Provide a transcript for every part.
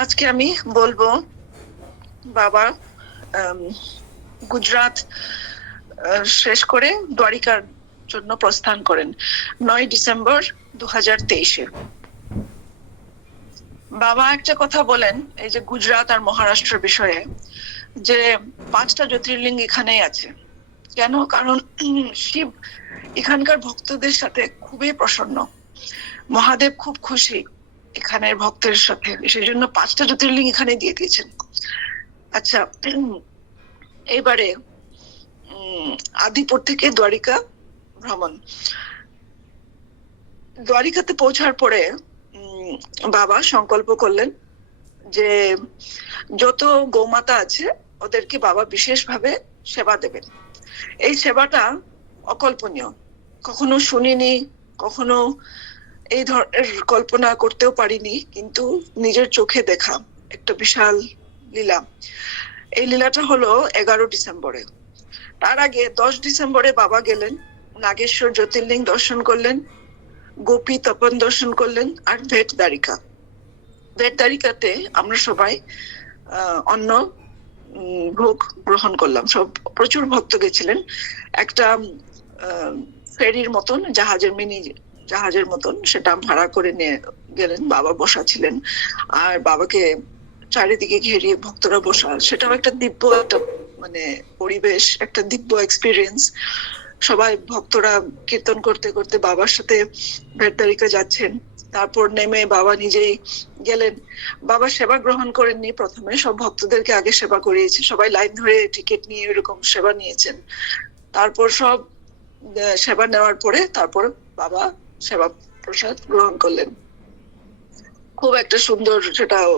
আজকে আমি বলবো বাবা গুজরাট শেষ করে দ্বারিকার জন্য প্রস্থান করেন 9 ডিসেম্বর 2023-এ। বাবা একটা কথা বলেন এই যে গুজরাট আর মহারাষ্ট্র বিষয়ে, যে 5টা জ্যোতির্লিঙ্গ এখানেই আছে। কেন? কারণ শিব এখানকার ভক্তদের সাথে খুবই প্রসন্ন, মহাদেব খুব খুশি এখানের ভক্তের সাথে, সেই জন্য 5টা জ্যোতির্লিঙ্গ এখানে দিয়ে দিয়েছেন। আচ্ছা, এবারে আদিপুর থেকে দ্বারিকা ভ্রমণ। দ্বারিকাতে পৌঁছার পরে বাবা সংকল্প করলেন যে যত গৌমাতা আছে ওদেরকে বাবা বিশেষভাবে সেবা দেবেন। এই সেবাটা অকল্পনীয়, কখনো শুনিনি, কখনো এই ধরনের কল্পনা করতেও পারিনি, কিন্তু নিজের চোখে দেখা একটা বিশাল লীলা। এই লীলাটা হলো 11 ডিসেম্বরে। তার আগে 10 ডিসেম্বরে বাবা গেলেন, নাগেশ্বর জ্যোতির্লিঙ্গ দর্শন করলেন, গোপী তপন দর্শন করলেন, আর ভেট দ্বারিকা। ভেট দ্বারিকাতে আমরা সবাই অন্ন ভোগ গ্রহণ করলাম। সব প্রচুর ভক্ত গেছিলেন। একটা ফেরির মতন, জাহাজের মিনি জাহাজের মতন, সেটা ভাড়া করে নিয়ে গেলেন। বাবা বসা ছিলেন, আর বাবাকে চারিদিকে ঘেরিয়ে ভক্তরা বসা, সেটাও একটা দিব্য একটা মানে পরিবেশ, একটা দিব্য এক্সপিরিয়েন্স। সবাই ভক্তরা কীর্তন করতে করতে বাবার সাথে ভেট দ্বারিকা যাচ্ছেন। তারপর নেমে বাবা নিজেই গেলেন। বাবা সেবা গ্রহণ করেননি প্রথমে, সব ভক্তদেরকে আগে সেবা করিয়েছে, সবাই লাইন ধরে টিকিট নিয়ে এরকম সেবা নিয়েছেন। তারপর সব সেবা নেওয়ার পরে তারপর বাবা সেবা প্রসাদ গ্রহণ করলেন। খুব একটা সুন্দর, সেটাও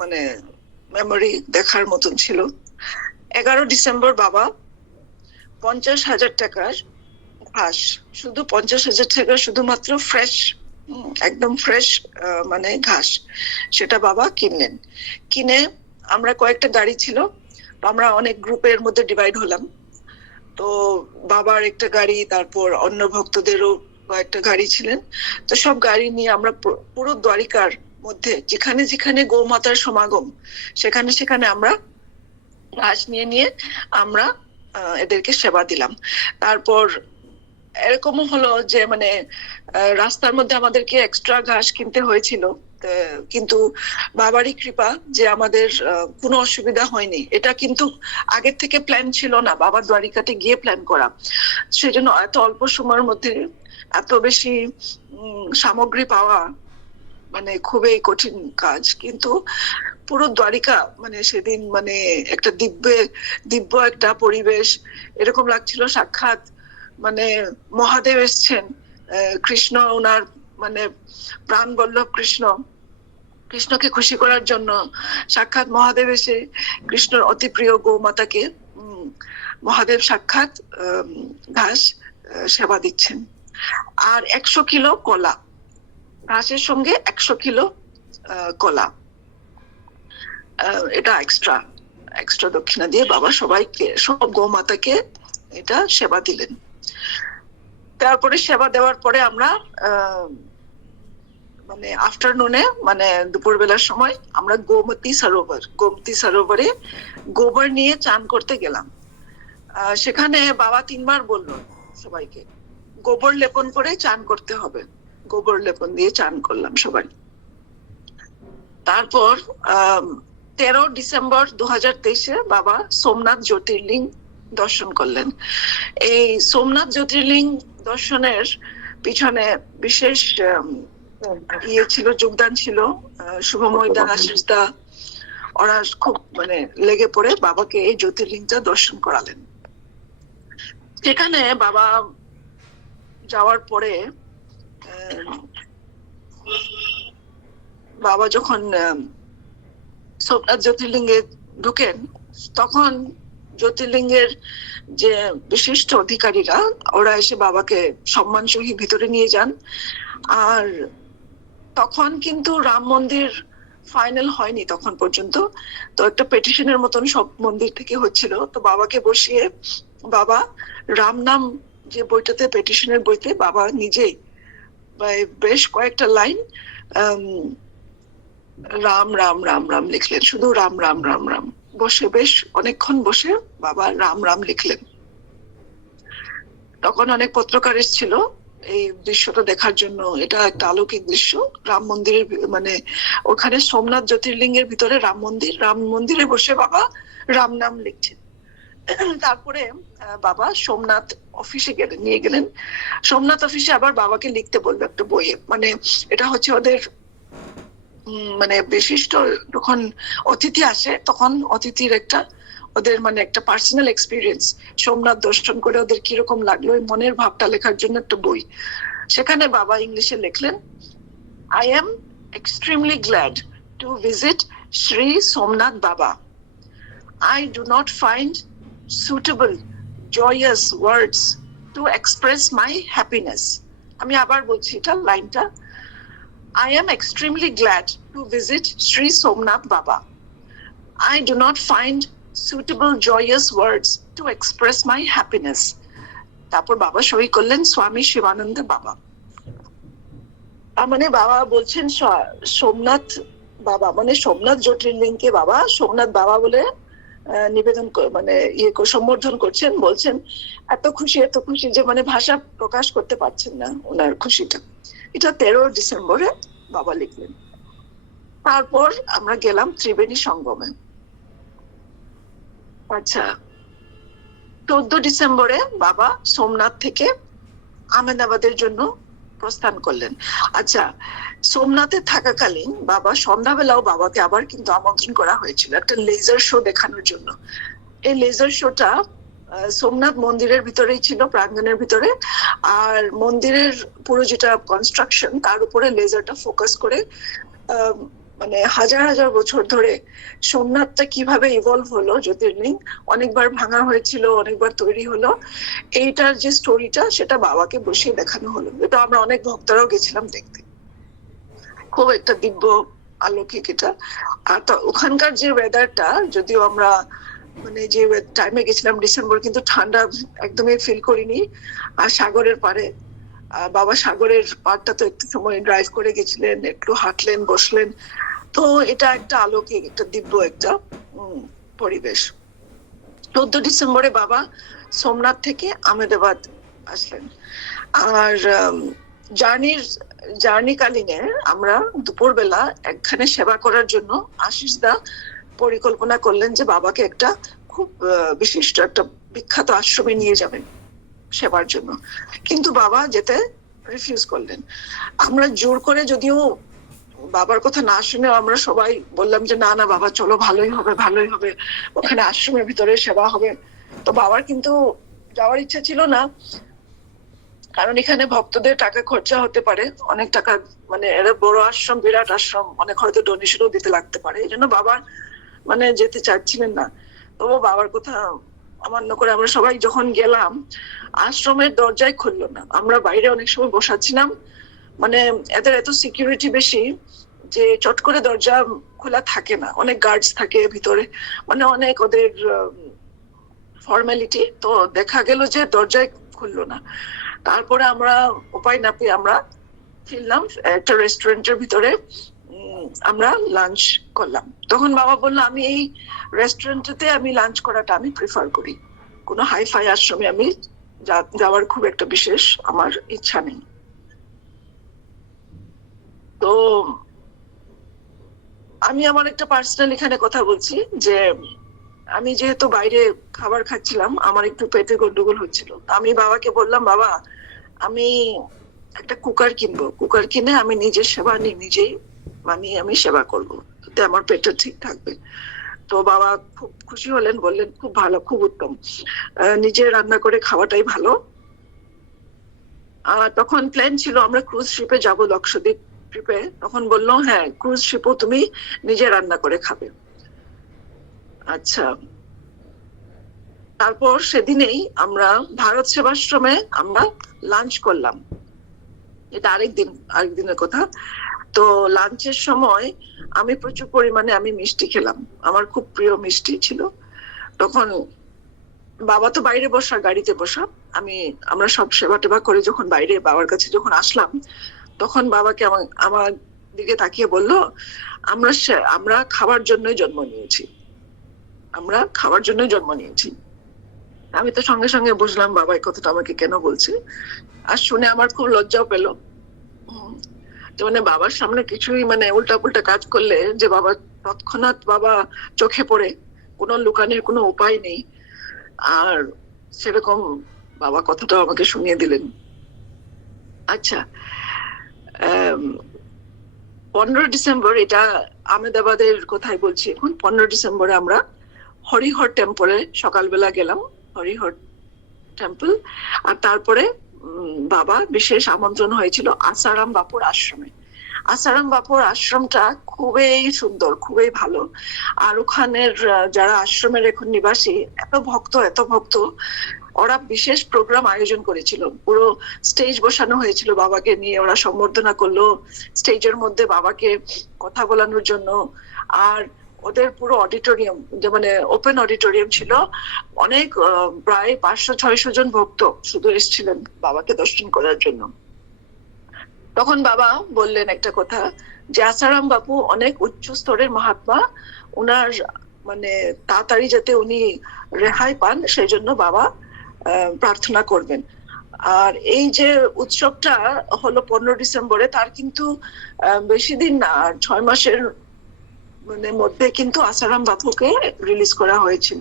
মানে মেমোরি দেখার মতন ছিল। 11 ডিসেম্বর বাবা 50,000 টাকার ঘাস, শুধু 50,000 টাকা, শুধুমাত্র ফ্রেশ, একদম ফ্রেশ মানে ঘাস, সেটা বাবা কিনলেন। কিনে আমরা কয়েকটা গাড়ি ছিল, আমরা অনেক গ্রুপের মধ্যে ডিভাইড হলাম। তো বাবার একটা গাড়ি, তারপর অন্য ভক্তদেরও কয়েকটা গাড়ি ছিলেন। তো সব গাড়ি নিয়ে আমরা পুরো দ্বারিকার মধ্যে যেখানে যেখানে গৌমাতার সমাগম, সেখানে সেখানে আমরা ঘাস নিয়ে নিয়ে আমরা এদেরকে সেবা দিলাম। তারপর এরকমও হলো যে মানে রাস্তার মধ্যে আমাদেরকে এক্সট্রা ঘাস কিনতে হয়েছিল, কিন্তু বাবারই কৃপা যে আমাদের কোনো অসুবিধা হয়নি। এটা কিন্তু আগের থেকে প্ল্যান ছিল না, বাবার দ্বারিকাতে গিয়ে প্ল্যান করা। সেজন্য এত অল্প সময়ের মধ্যে এত বেশি সামগ্রী পাওয়া মানে খুবই কঠিন কাজ। কিন্তু পুরো দ্বারিকা মানে সেদিন মানে একটা দিব্য একটা পরিবেশ, এরকম লাগছিল সাক্ষাৎ মানে মহাদেব এসছেন। কৃষ্ণ ওনার মানে প্রাণ বল্লভ কৃষ্ণকে খুশি করার জন্য সাক্ষাৎ মহাদেব এসে কৃষ্ণর অতি প্রিয় গৌমাতাকে মহাদেব সাক্ষাৎ ঘাস সেবা দিচ্ছেন। আর 100 কিলো কলা, ঘাসের সঙ্গে 100 কিলো কলা, এটা এক্সট্রা দক্ষিণা দিয়ে বাবা সবাইকে, সব গৌমাতাকে এটা সেবা দিলেন। তারপরে সেবা দেওয়ার পরে আমরা মানে আফটারনুনে মানে দুপুর বেলার সময় আমরা গোমতী সরোবরে গোবর নিয়ে চান করতে গেলাম। সেখানে বাবা 3বার বললো সবাইকে গোবর লেপন করে চান করতে হবে। গোবর লেপন দিয়ে চান করলাম সবাই। তারপর 13 ডিসেম্বর 2023-এ বাবা সোমনাথ জ্যোতির্লিঙ্গ দর্শন করলেন। এই সোমনাথ জ্যোতির্লিঙ্গ দর্শনের পিছনে বিশেষ ছিল, যোগদান ছিল শুভময় দা, আশিস দা, ওরা খুব মানে লেগে পড়ে বাবাকে এই জ্যোতির্লিঙ্গটা দর্শন করালেন। সেখানে বাবা যাওয়ার পরে বাবা যখন সোমনাথ জ্যোতির্লিঙ্গে ঢুকেন, তখন জ্যোতির্লিঙ্গের যে বিশিষ্ট অধিকারীরা ওরা এসে বাবাকে সম্মান সহিত ভিতরে নিয়ে যান। আর তখন কিন্তু রাম মন্দির ফাইনাল হয়নি তখন পর্যন্ত, তো একটা পেটিশনের মতন সব মন্দির থেকে হচ্ছিল। তো বাবাকে বসিয়ে বাবা রাম নাম যে বইটাতে, পেটিশনের বইতে বাবা নিজেই বেশ কয়েকটা লাইন রাম রাম রাম রাম লিখলেন, শুধু রাম রাম রাম রাম। বসে বেশ অনেকক্ষণ বসে বাবা রাম রাম লিখলেন। তখন অনেক পত্রকার এসেছিল এই দৃশ্যটা দেখার জন্য। এটা একটা অলৌকিক দৃশ্য, রাম মন্দিরের মানে ওখানে সোমনাথ জ্যোতির্লিঙ্গের ভিতরে রাম মন্দির, রাম মন্দিরে বসে বাবা রাম নাম লিখছেন। তারপরে বাবা সোমনাথ অফিসে নিয়ে গেলেন। সোমনাথ অফিসে আবার বাবাকে লিখতে বললো একটা বইয়ে, মানে এটা হচ্ছে ওদের মানে বিশিষ্ট যখন অতিথি আসে তখন অতিথির একটা ওদের মানে একটা পার্সোনাল এক্সপিরিয়েন্স, সোমনাথ দর্শন করে ওদের কিরকম লাগলো এই মনের ভাবটা লেখার জন্য একটা বই। সেখানে বাবা ইংলিশে লিখলেন, I am extremely glad to visit Sri Somnath Baba. I do not find suitable joyous words to express my happiness. আমি আবার বলছি এটা লাইনটা, I am extremely glad to visit Sri Somnath Baba. I do not find suitable joyous words to express my happiness. তারপর বাবা সই করলেন স্বামী শিবানন্দ বাবা। তার মানে বাবা বলছেন সোমনাথ বাবা মানে সোমনাথ জ্যোতির্লিঙ্গকে বাবা সোমনাথ বাবা বলে নিবেদন মানে সম্বোধন করছেন, বলছেন এত খুশি যে মানে ভাষা প্রকাশ করতে পারছেন না ওনার খুশিটা। এটা 13 ডিসেম্বরে বাবা লিখলেন। তারপর আমরা গেলাম ত্রিবেণী সঙ্গমে। আচ্ছা, 14 ডিসেম্বরে বাবা সোমনাথ থেকে আহমেদাবাদের জন্য প্রস্থান করলেন। আচ্ছা, সোমনাথে থাকাকালীন বাবা সন্ধ্যাবেলাও বাবাকে আবার কিন্তু আমন্ত্রণ করা হয়েছিল একটা লেজার শো দেখানোর জন্য। এই লেজার শোটা সোমনাথ মন্দিরের ভিতরেই ছিল, প্রাঙ্গণের ভিতরে। আর মন্দিরের পুরো যেটা কনস্ট্রাকশন তার উপরে লেজারটা ফোকাস করে মানে হাজার হাজার বছর ধরে সোমনাথটা কিভাবে ইভলভ হলো, জ্যোতির্লিঙ্গ অনেকবার ভাঙা হয়েছিল, অনেকবার তৈরি হলো, এইটার যে স্টোরিটা সেটা বাবাকে বসিয়ে দেখানো হলো। এটা আমরা অনেক ভক্তরাও গেছিলাম দেখতে, খুব একটা দিব্য আলোকিক এটা। আর ওখানকার যে ওয়েদারটা, যদিও আমরা মানে যে টাইমে গেছিলাম ডিসেম্বর, কিন্তু ঠান্ডা একদমই ফিল করিনি। আর সাগরের পাড়ে বাবা সাগরের পাড়টা তো একটু সময় ড্রাইভ করে গেছিলেন, একটু হাঁটলেন, বসলেন। তো এটা একটা আলোকিক একটা দিব্য একটা পরিবেশ। 14 ডিসেম্বরে বাবা সোমনাথ থেকে আহমেদাবাদ আসলেন। আর জার্নিকালীনে আমরা দুপুরবেলা একখানে সেবা করার জন্য আশিস দা পরিকল্পনা করলেন যে বাবাকে একটা খুব বিশিষ্ট একটা বিখ্যাত আশ্রমে নিয়ে যাবেন সেবার জন্য, কিন্তু বাবা যেতে রিফিউজ করলেন। আমরা জোর করে, যদিও বাবার কথা না শুনে আমরা সবাই বললাম যে না না বাবা চলো, ভালোই হবে, ওখানে আশ্রমের ভিতরে সেবা হবে। তো বাবার কিন্তু যাওয়ার ইচ্ছা ছিল না, কারণ এখানে ভক্তদের টাকা খরচা হতে পারে অনেক টাকা, মানে এরা বড় আশ্রম, বিরাট আশ্রম, অনেক হয়তো ডোনেশনও দিতে লাগতে পারে। এই জন্য বাবা মানে যেতে চাচ্ছিলেন না। তবু বাবার কথা অমান্য করে আমরা সবাই যখন গেলাম, আশ্রমের দরজায় খুললো না। আমরা বাইরে অনেক সময় বসাচ্ছিলাম, মানে এদের এত সিকিউরিটি বেশি যে চট করে দরজা খোলা থাকে না, অনেক গার্ডস থাকে ভিতরে, মানে অনেক ওদের ফর্মালিটি। তো দেখা গেল যে দরজায় খুললো না। তারপরে আমরা উপায় না পেয়ে আমরা ফিরলাম একটা রেস্টুরেন্টের ভিতরে, আমরা লাঞ্চ করলাম। তখন বাবা বললো আমি এই রেস্টুরেন্টে আমি লাঞ্চ করাটা আমি প্রিফার করি, কোনো হাইফাই আশ্রমে আমি যাওয়ার খুব একটা বিশেষ আমার ইচ্ছা নেই। তো আমি আমার একটা পার্সোনাল এখানে কথা বলছি যে আমি যেহেতু বাইরে খাবার খাচ্ছিলাম, আমার একটু পেটে গন্ডগোল হচ্ছিল। আমি বাবাকে বললাম, বাবা আমি একটা কুকার কিনবো, কুকার কিনে আমি নিজের সেবা নিজেই বানিয়ে আমি সেবা করবো, তাতে আমার পেটটা ঠিক থাকবে। তো বাবা খুব খুশি হলেন, বললেন খুব ভালো, খুব উত্তম, নিজে রান্না করে খাওয়াটাই ভালো। তখন প্ল্যান ছিল আমরা ক্রুজ শিপে যাবো, লক্ষদ্বীপ ট্রিপে। তখন বললো হ্যাঁ ক্রুজ শিপও তুমি নিজে রান্না করে খাবে। আচ্ছা, তারপর সেদিনেই আমরা ভারত সেবাশ্রমে আমরা লাঞ্চ করলাম। এটা আরেকদিনের কথা। তো লাঞ্চের সময় আমি প্রচুর পরিমাণে আমি মিষ্টি খেলাম, আমার খুব প্রিয় মিষ্টি ছিল। তখন বাবা তো বাইরে বসা, গাড়িতে বসা, আমরা সব সেবা টেবা করে যখন বাইরে বাবার কাছে যখন আসলাম, তখন বাবাকে আমার দিকে তাকিয়ে বললো, আমরা খাওয়ার জন্যই জন্ম নিয়েছি, আমরা খাওয়ার জন্যই জন্ম নিয়েছি। আমি তো সঙ্গে সঙ্গে বুঝলাম বাবা এই কথাটা আমাকে কেন বলছে, আর শুনে আমার খুব লজ্জাও পেলো। মানে বাবার সামনে কিছুই মানে উল্টা পুল্টা কাজ করলে যে বাবা তৎক্ষণাৎ বাবা চোখে পড়ে, কোনো লুকানোর কোনো উপায় নেই। আর সেরকম বাবা কথাটা আমাকে শুনিয়ে দিলেন। আচ্ছা, 15 ডিসেম্বর, এটা আহমেদাবাদের কথাই বলছি এখন। 15 ডিসেম্বরে আমরা হরিহর টেম্পলে সকালবেলা গেলাম, হরিহর টেম্পল। আর তারপরে বাবা বিশেষ আমন্ত্রণ হয়েছিল আসারাম বাপুর আশ্রমে। আসারাম বাপুর আশ্রমটা খুবই সুন্দর, খুবই ভালো। আর ওখানের যারা আশ্রমের এখন নিবাসী এত ভক্ত, ওরা বিশেষ প্রোগ্রাম আয়োজন করেছিল। পুরো স্টেজ বসানো হয়েছিল বাবাকে নিয়ে, ওরা সম্বর্ধনা করলো স্টেজের মধ্যে বাবাকে কথা বলানোর জন্য। আর ওদের পুরো অডিটোরিয়াম, যে মানে ওপেন অডিটোরিয়াম ছিল, অনেক প্রায় 500-600 জন ভক্ত শুধু এসেছিলেন বাবাকে দর্শন করার জন্য। তখন বাবা বললেন একটা কথা, যে আসারাম বাপু অনেক উচ্চ স্তরের মহাত্মা, উনার মানে তাড়াতাড়ি যাতে উনি রেহাই পান সেই জন্য বাবা প্রার্থনা করবেন। আর এই যে উৎসবটা হলো 15 ডিসেম্বরে, তার কিন্তু বেশি দিন না, 6 মাসের মানে মধ্যে কিন্তু আসারাম বাপুকে রিলিজ করা হয়েছিল।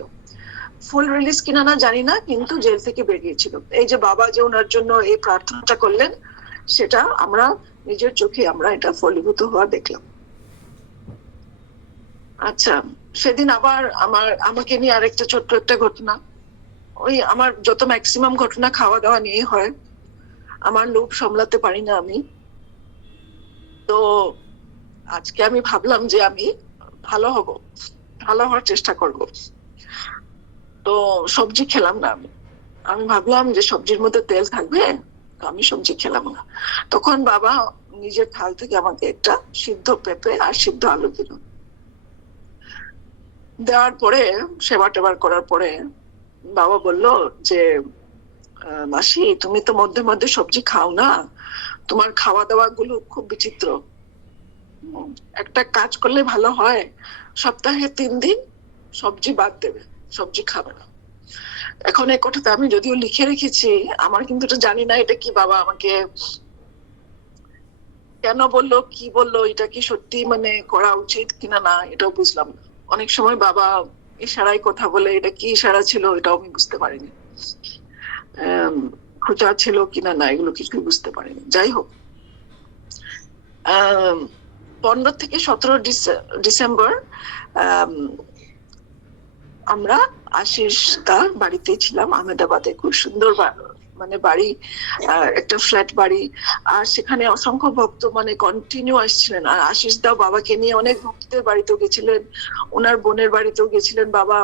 ফুল রিলিজ কিনা না জানি না, কিন্তু জেল থেকে বেরিয়েছিল। এই যে বাবা যে ওনার জন্য এই প্রার্থনাটা করলেন, সেটা আমরা নিজের চোখে আমরা এটা ফলীভূত হওয়া দেখলাম। আচ্ছা, সেদিন আবার আমাকে নিয়ে আরেকটা ছোট্ট একটা ঘটনা। ওই আমার যত ম্যাক্সিমাম ঘটনা খাওয়া দাওয়া নিয়ে হয়, আমার লোভ সামলাতে পারি না আমি। তো আজকে আমি ভাবলাম যে আমি ভালো হওয়ার চেষ্টা করব। তো সবজি খেলাম না আমি ভাবলাম যে সবজির মধ্যে তেল থাকবে, তো আমি সবজি খেলাম না। তখন বাবা নিজের থাল থেকে আমাকে একটা সিদ্ধ পেঁপে আর সিদ্ধ আলু দিল। দেওয়ার পরে সেবা টেবার করার পরে বাবা বলল যে মাসি, তুমি তো মধ্যে মধ্যে সবজি খাও না, তোমার খাওয়া দাওয়া গুলো খুব বিচিত্র। একটা কাজ করলে ভালো হয়, সপ্তাহে 3 দিন সবজি বাদ দেবে, সবজি খাবে না। এখন এই কথাটা আমি যদিও লিখে রেখেছি, আমার কিন্তু এটা জানি না এটা কি বাবা আমাকে কেন বললো, কি বললো, এটা কি সত্যি মানে করা উচিত কিনা না এটাও বুঝলাম না। অনেক সময় বাবা ইশারায় কথা বলে, এটা কি ইশারা ছিল এটাও আমি বুঝতে পারিনি, খোঁচা ছিল কিনা না এগুলো কিছুই বুঝতে পারিনি। যাই হোক, 15 থেকে 17 ডিসেম্বর আমরা আশিস তার বাড়িতে ছিলাম আহমেদাবাদে। খুব সুন্দর মানে বাড়ি, একটা ফ্ল্যাট বাড়ি। আর সেখানে অসংখ্য ভক্ত মানে কন্টিনিউ আসছিলেন। আর আশিস দাও বাবাকে নিয়ে অনেক ভক্তদের বাড়িতেও গেছিলেন, ওনার বোনের বাড়িতেও গেছিলেন বাবা।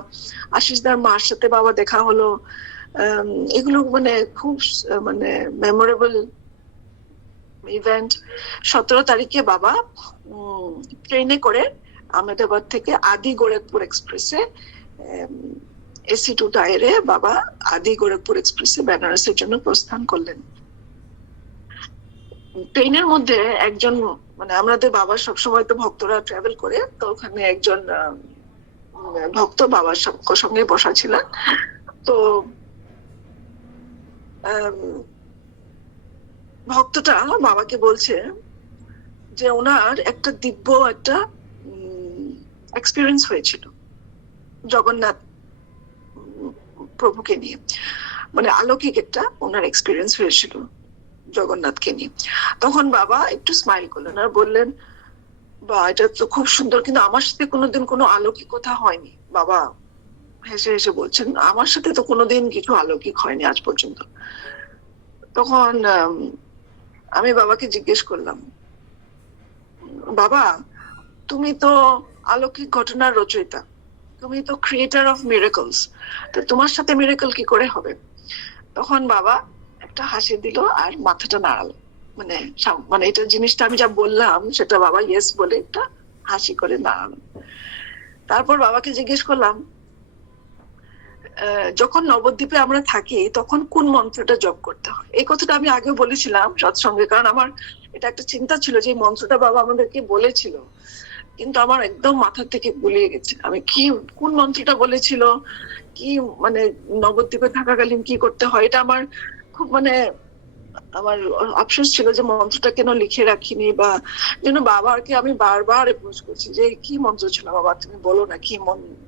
আশিস দার মার সাথে বাবা দেখা হলো। এগুলো মানে খুব মানে মেমোরেবল ইভেন্ট। 17 তারিখে বাবা ট্রেনে করে আহমেদাবাদ থেকে আদি গোরখপুর এক্সপ্রেসে এসি 2 টায়ারে বাবা আদি গোরখপুর এক্সপ্রেসে বেনারসের জন্য প্রস্থান করলেন। ট্রেনের মধ্যে একজন মানে আমাদের বাবা সবসময় তো ভক্তরা ট্রাভেল করে, তো ওখানে একজন ভক্ত বাবার সঙ্গে বসা ছিলেন। তো ভক্তটা বাবাকে বলছে যে ওনার একটা দিব্য একটা এক্সপিরিয়েন্স হয়েছিল জগন্নাথ প্রভুকে নিয়ে, মানে অলৌকিক একটা ওনার এক্সপিরিয়েন্স হয়েছিল জগন্নাথকে নিয়ে। তখন বাবা একটু স্মাইল করলেন আর বললেন, বা এটা তো খুব সুন্দর, কিন্তু আমার সাথে কোনোদিন কোনো অলৌকিকতা হয়নি। বাবা হেসে হেসে বলছেন, আমার সাথে তো কোনোদিন কিছু অলৌকিক হয়নি আজ পর্যন্ত। তখন আমি বাবাকে জিজ্ঞেস করলাম, বাবা তুমি তো অলৌকিক ঘটনার রচয়িতা, তুমি তো ক্রিয়েটার অফ মিরাকলস, তো তোমার সাথে মিরাকল কি করে হবে? তখন বাবা একটা হাসি দিল আর মাথাটা নাড়ালো, মানে মানে এটা জিনিসটা আমি যা বললাম সেটা বাবা ইয়েস বলে একটা হাসি করে নাড়ালো। তারপর বাবাকে জিজ্ঞেস করলাম, যখন নবদ্বীপে আমরা থাকি তখন কোন মন্ত্রটা জপ করতে হয়? এই কথাটা আমি আগেও বলেছিলাম সৎসঙ্গে, কারণ আমার এটা একটা চিন্তা ছিল যে মন্ত্রটা বাবা আমাদেরকে বলেছিল। কিন্তু আমার একদম মাথা থেকে গুলিয়ে গেছে। আমি কি, কোন মন্ত্রটা বলেছিল, কি মানে নবদ্বীপে থাকাকালীন কি করতে হয়, এটা আমার খুব মানে আমার আফসোস ছিল যে মন্ত্রটা কেন লিখে রাখিনি, বা যেন বাবাকে আমি বারবার অ্যাপ্রোচ করছি যে কি মন্ত্র ছিল বাবা, তুমি বলো না, কি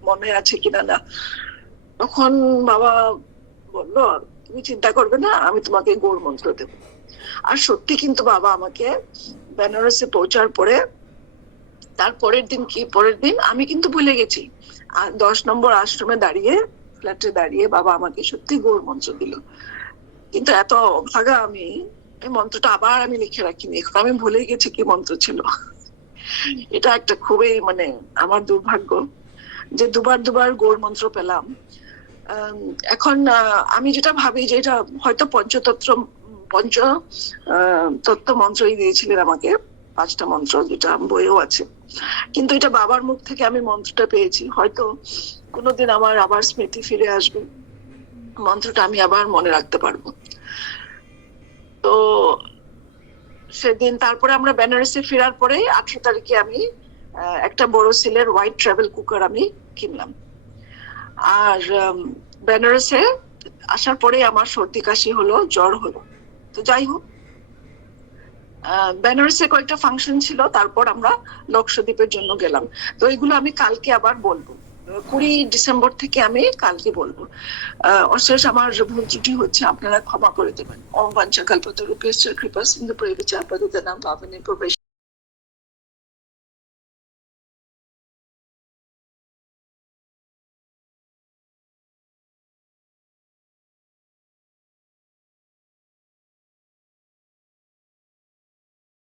মনে আছে কিনা। না, তখন বাবা বললো তুমি চিন্তা করবে না, আমি তোমাকে গৌড় মন্ত্র দেবো। আর সত্যি কিন্তু বাবা আমাকে বেনারসে পৌঁছার পরে তার পরের দিন কি, পরের দিন আমি কিন্তু ভুলে গেছি, আর 10 নম্বর আশ্রমে দাঁড়িয়ে, ফ্ল্যাটে দাঁড়িয়ে বাবা আমাকে সত্যি গৌড় মন্ত্র দিল। কিন্তু এত অভাগা আমি, এই মন্ত্রটা আবার আমি লিখে রাখিনি, এখন আমি ভুলে গেছি কি মন্ত্র ছিল। এটা একটা খুবই মানে আমার দুর্ভাগ্য যে দুবার গৌড় মন্ত্র পেলাম। এখন আমি যেটা ভাবি যে এটা হয়তো পঞ্চ তত্ত্ব মন্ত্রই দিয়েছিলেন আমাকে, 5টা মন্ত্র, যেটা বইও আছে। কিন্তু এটা বাবার মুখ থেকে আমি মন্ত্রটা পেয়েছি, হয়তো কোনোদিন আমার আবার স্মৃতি ফিরে আসবে, মন্ত্রটা আমি আবার মনে রাখতে পারবো। তো সেদিন তারপরে আমরা বেনারসে ফেরার পরে 18 তারিখে আমি একটা বড় সিলের হোয়াইট ট্রাভেল কুকার আমি কিনলাম। আর বেনারসে আসার পরে আমার সর্দি কাশি হলো, জ্বর হলো। তো যাই হোক, বেনারসে কয়েকটা ফাংশন ছিল, তারপর আমরা লক্ষদ্বীপের জন্য গেলাম। তো এগুলো আমি কালকে আবার বলবো, 20 ডিসেম্বর থেকে আমি কালকে বলবো। অশেষ আমার ভুল ত্রুটি হচ্ছে, আপনারা ক্ষমা করে দেবেন। ওম বাঞ্ছা কল্পতরুভ্যশ্চ কৃপা সিন্ধু প্রয়োগেচ পতিতানাং পাবনেভ্যো